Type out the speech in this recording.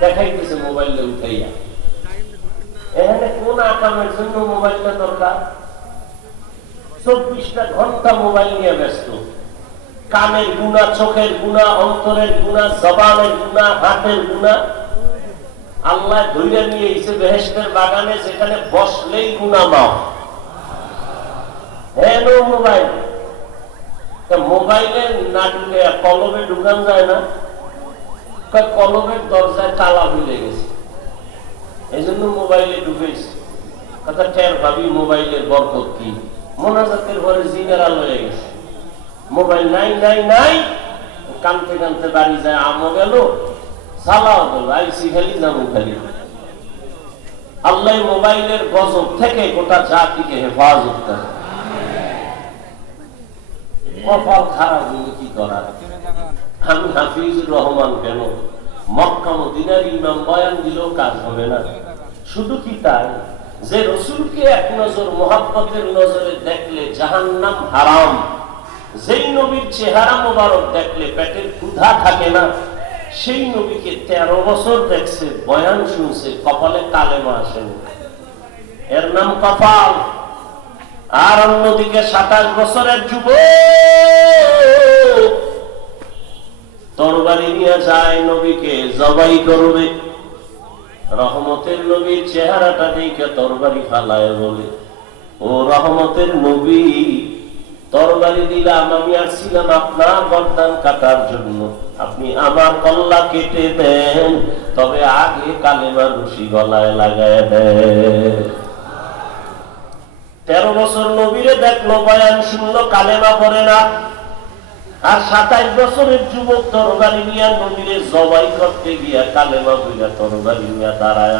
দেখাইতেছে মোবাইলে উঠাইয়া। এখানে কোন আকামের জন্য মোবাইলটা দরকার? 24টা ঘন্টা মোবাইল নিয়ে ব্যস্ত। কানের গুণা, চোখের গুণা, অন্তরের গুণা, জবানের গুণা, হাতের গুণা আল্লাহ ধৈর্য নিয়ে এসে বেহেশতের বাগানে, যেখানে বসলেই গুণা মাফ। হ্যাঁ, মোবাইল মোবাইলে না ঢুকে কলমে ঢুকান যায় না? কলমের দরজায় তালা ভুলে গেছে, এই জন্য মোবাইলে ঢুকেছে। কথা টের ভাবি মোবাইলের বরকত কি। মোনাজাতের ঘরে জিনের আলো হয়ে গেছে, মোবাইল নাই নাই নাই, কানতে কানতে বাড়ি যায়, আমও গেল, সালাও গেল, আইসি খালি যাবো খালি। আল্লাহ মোবাইলের গজব থেকে গোটা জাতিকে হেফাজত করে। কপাল খারাপ হলে কি করার? আমি হাফিজুর রহমান কেন মক্কা মদিনার ইমাম বয়ান দিলেও কাজ হবে না। শুধু কি তাই যে রসুলকে এক নজর মোহাব্বতের নজরে দেখলে জাহান্নাম হারাম, যেই নবীর চেহারা মোবারক দেখলে পেটের ক্ষুধা থাকে না, সেই নবীকে 13 বছর দেখছে, বয়ান শুনছে, কপালে কালেমা আসেনি, এর নাম কপাল। আর অন্যদিকে 27 বছরের যুবক তরবারি নিয়ে যায়, নবীকে জবাই করবে। রহমতের নবীর চেহারাটা দেখে তরবারি ফালায় বলে, ও রহমতের নবী, তরবারি দিলাম, আমি আসছিলাম আপনার গর্দান কাটার জন্য, আপনি আমার কল্লা কেটে দেন, তবে আগে কালেমা রশি গলায় লাগায় দেন। 13 বছর নবীরে দেখলো, বয়ান শুনলো, কালেমা পড়ে না। আর 27 বছরের যুবক তরবারি নিয়ে নবীরে জবাই করতে গিয়া কালেমা বইলা তরবারি নিয়ে দাঁড়ায়।